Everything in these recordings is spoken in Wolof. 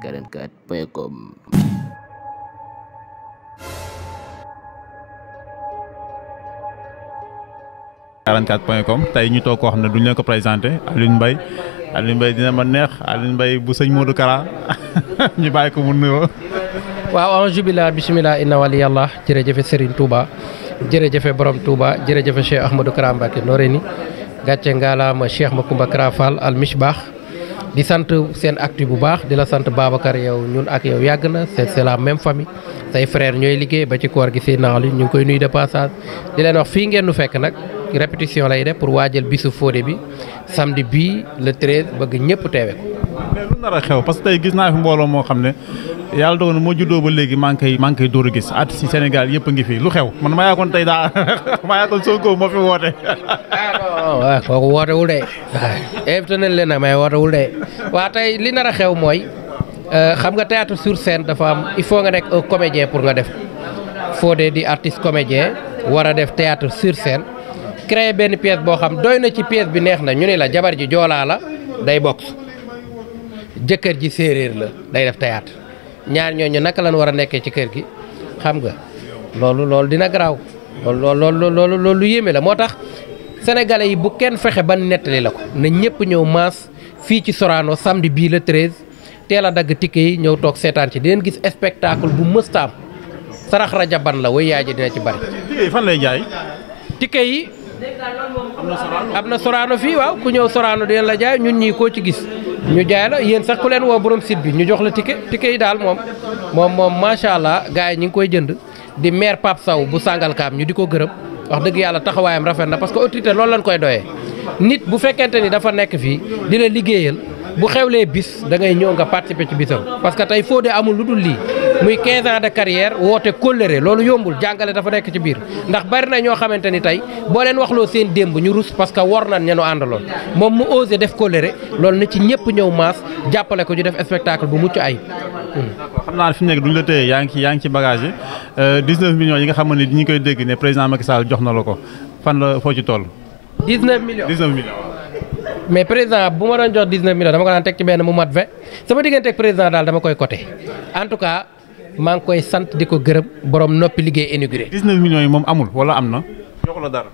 44.com. 44.com tey ñu toog koo xam ne duñ leen ko présenté Alioune Mbaye dina ma neex Alioune Mbaye bu sëñ Modou Kara ñu bàyyi ko mu nuyoo. waaw alhamdulilah bisimilah inna waliyallah jërëjëfe Serigne Touba jërëjëfe borom Touba jërëjëfe Cheikh Ahmadou Kara Mbacké Noreyni gàcce ngaalaama Cheikh Macoumba Kara Fall al Mishbah di sant seen actu bu baax di la sant Babacar yow ñun ak yow yàgg na c'est la même famille say frère ñooy liggéey ba ci koor gi si naax li ñu ngi koy nuyu de passage di leen wax fii ngeen nu fekk nag répétition lay def pour waajal bisu Fodé bi samedi bii le 13 bëgg ñëpp teewe ko. mais lu nar a xew parce que tey gis naa fi mbooloo moo xam ne yàlla dogal na moo juddoo ba léegi maa ngi koy dóor a gis artistes yi Sénégal yëpp a ngi fi lu xew man maa yaakoon tey daa maa yaakoon Sonko moo fi woote. waaw kooku wootewul de waaw invité nañ leen nag mais wootewul de waa tey li nar a xew mooy xam nga théâtre sur scène dafa am il faut nga nekk un comédien pour nga def Fodé di artiste comédien war a def théâtre sur scène créer benn pièce boo xam doy na ci pièce bi neex na ñu ne la jabar ji joolaa la day boxe jëkkër ji séeréer la day def théâtre ñaar ñooñu naka lañ war a nekkee ci kër gi xam nga loolu dina garaaw loolu lu yéeme la moo tax sénégalais yi bu kenn fexe ban nettali la ko na ñëpp ñëw maas fii ci Sorano samedi bii le 13 teel a dagg ticket yi ñëw toog seetaan ci di leen gis spectacle bu mëstaam sarax rajaban la way yaay ji dina ci bari. ticket yi fan lay jaay. ticket yi am na Sorano fii waaw ku ñëw Sorano dina la jaay ñun ñii koo ci gis ñu jaay la yéen sax ku leen woo borom site bi ñu jox la ticket yi daal moom macha allah gars yi ñu ngi koy jënd di maire Pape Sow bu Sangalkam ñu di ko gërëm wax dëgg yàlla taxawaayam rafet na parce que autorité loolu lañ koy doyee nit bu fekkente ni dafa nekk fii di la liggéeyal bu xewlee bis da ngay ñëw nga participer ci bisam parce que tey Fodé amul lu dul lii muy 15 ans de carrière woote kóllëre loolu yombul jàngale dafa nekk ci biir ndax bari na ñoo xamante ni tey boo leen waxloo seen démb ñu rus parce que war nañ ñenu àndaloon moom mu osé def kóllëre loolu na ci ñëpp ñëw maas jàppale ko ñu def spectacle bu mucc ay xam naa ne fi mu nekk duñ la téye yaa ngi ci bagage yi 19 millions yi nga xam ne ñu koy dégg ne président Macky Sall jox na la ko fan la foo ci toll. 19 millions. mais président bu ma doon jox 19 millions dama ko daan teg ci benn mu mat 20 sama diggante ak président daal dama koy côté en tout cas maa ngi koy sant di ko gërëm borom noppi liggéey inauguré. 19 millions yi moom amul wala am na. jox la dara.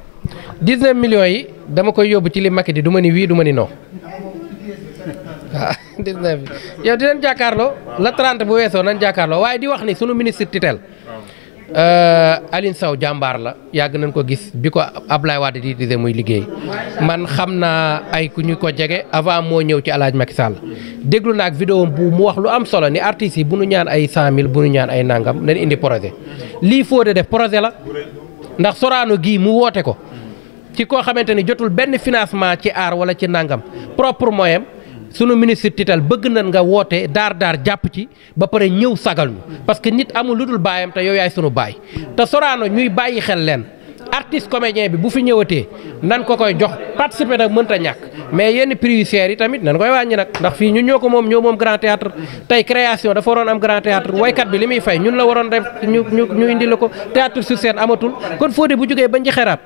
19 millions yi dama koy yóbbu ci li Macky di du ma ni wii du ma ni non waaw 19 yow di leen jàkkaarloo la 30 bu weesoo nañ jàkkaarloo waaye di wax ni sunu ministre tutelle Alioune Sow jàmbaar la yàgg nañ ko gis bi ko Ablaye Wade di utiliser muy liggéey man xam naa ay ku ñu ko jege avant moo ñëw ci alaaj Macky Sall déglu naag vidéo bu mu wax lu am solo ni artistes yi bu nu ñaan ay 100000 bu nu ñaan ay nangam nañ indi projet lii Fodé def projet la ndax Sorano gii mu woote ko ci koo xamante ni jotul benn financement ci aar wala ci nangam propre moyen sunu ministre tutelle bëgg nañ nga woote daar jàpp ci ba pare ñëw sagal ñu parce que nit amul lu dul baayam te yow yaay sunu baay te Sorano ñuy bàyyi xel leen artiste comédien bi bu fi ñëwatee nan ko koy jox participer nag mënta ñàkk mais yenn prix yu seer yi tamit nan koy wàññi nag ndax fii ñun ñoo moom grand théâtre tey création dafa waroon am grand théâtre waykat bi li muy fay ñun la waroon def ñu indi la ko théâtre sur scène amatul kon Fodé bu jógee ba njëxeraat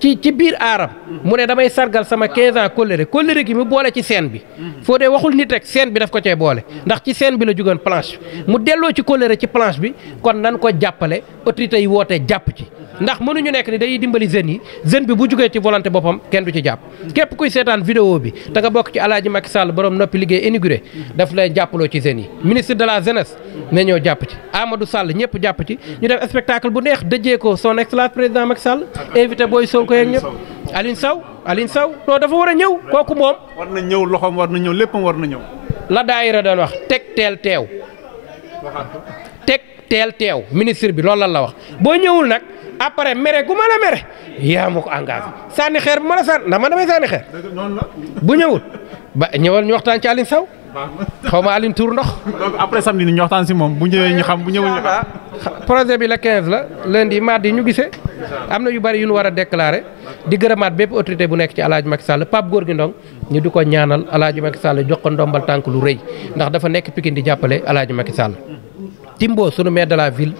ci biir aaram mu ne damay sargal sama 15 ans kóllëre gi mu boole ci scène bi Fodé waxul nit rek scène bi daf ko cee boole ndax ci scène bi la jugoon planche mu delloo ci kóllëre ci planche bi kon nan ko jàppale autorités yi woote jàpp ci ndax mënuñu nekk ni day dimbali jeunes yi jeune bi bu jugee ci volonté boppam kenn du ci jàpp képp kuy seetaan vidéo bi te nga bokk ci alaaji Macky Sall borom noppi liggéey inauguré daf lay jàppaloo ci jeunes yi ministre de la jeunesse na ñëw jàpp ci Amadou Sall ñëpp jàpp ci ñu def spectacle bu neex dëjee ko son excellence président Macky Sall invité booy Sonko yeeg ñëpp Alioune Sow loolu dafa war a ñëw kooku moom war na ñëw loxoom war na ñëw léppam war na ñëw la daayira doon wax teg teel teew ministre bi loolu lan la wax boo ñëwul nag après mere gu ma la mere yaa ma ko engagé sànni xeer bu ma la sànni ndax man damay sànni xeer bu ñëwul ba ñëwal ñu waxtaan ci Alioune Sow xaw ma Alioune Tour ndox. donc après samedi ñu waxtaan si moom bu ñëwee ñu xam bu ñëwul ñu xam. projet bi la 15 la lundi mardi ñu gisee am na yu bari yu ñu war a déclaré di gërëmaat bépp autorité bu nekk ci El Hadj Macky Sall Pape Gorgui Ndong ñu di ko ñaanal El Hadj Macky Sall jox ko ndombal tànk lu rëy ndax dafa nekk Pikine di jàppale El Hadj Macky Sall. Timbo sunu maire de la ville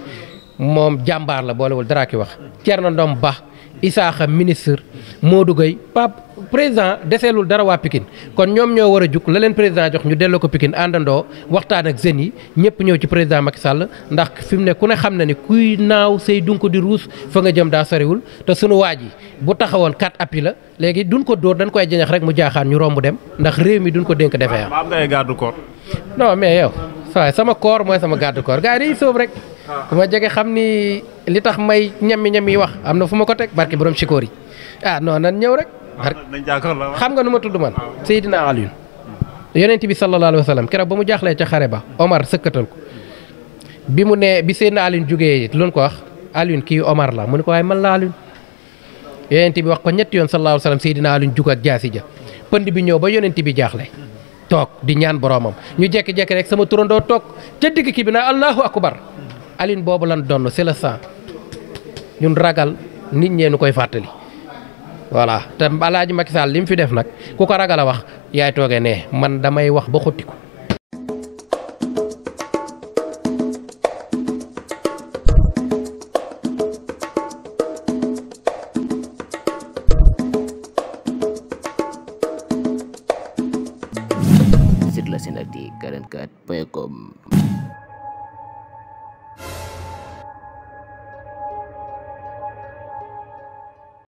moom jàmbaar la boolewul dara ki wax Thierno Ndom Ba Isaaxa ministre Modou Gueye Pape président deseelul dara waa Pikine kon ñoom ñoo war a jug la leen président jox ñu delloo ko Pikine àndandoo waxtaan ak jeunes yi ñëpp ñëw ci président Macky Sall ndax fi mu ne ku ne xam na ni kuy naaw say dun ko di ruus fa nga jëm daa soriwul te sunu waa ji bu taxawoon 4 appuis la léegi duñ ko dóor dañ koy jañax rek mu jaaxaan ñu romb dem ndax réew mi duñ ko dénk defee am nga ay garde corps. non mais yow waaye sama koor mooy sama garde corps gars yi dañuy sóob rek ku ma jege xam ni li tax may ñami wax am na fu ma ko teg barki borom Chikori non nan ñëw rek. xam nga nu ma tudd man Seydina Alioune yonent bi sallallahu alayhi wa sallam keroog ba mu jaaxlee ca xare ba Omar sëkkatal ko bi mu ne bi Seydina Alioune jógee loolu ko wax Alioune kii Omar la mu ne ko waaye man la Alioune yonent bi wax ko ñetti yoon sallallahu alayhi wa sallam Seydina Alioune jug ak jaasi ja pënd bi ñëw ba yonent bi jaaxle toog di ñaan boromam ñu jekki-jekki rek sama turandoo toog ca digg kii bi naa allahu akbar Alioune boobu lan donn c'est le sang ñun ragal nit ñee nu koy fàttali voilà te Alaaji Macky Sall li mu fi def nag ku ko ragal a wax yaay toogee ne man damay wax ba xottiku. Sur la Senactu 44.com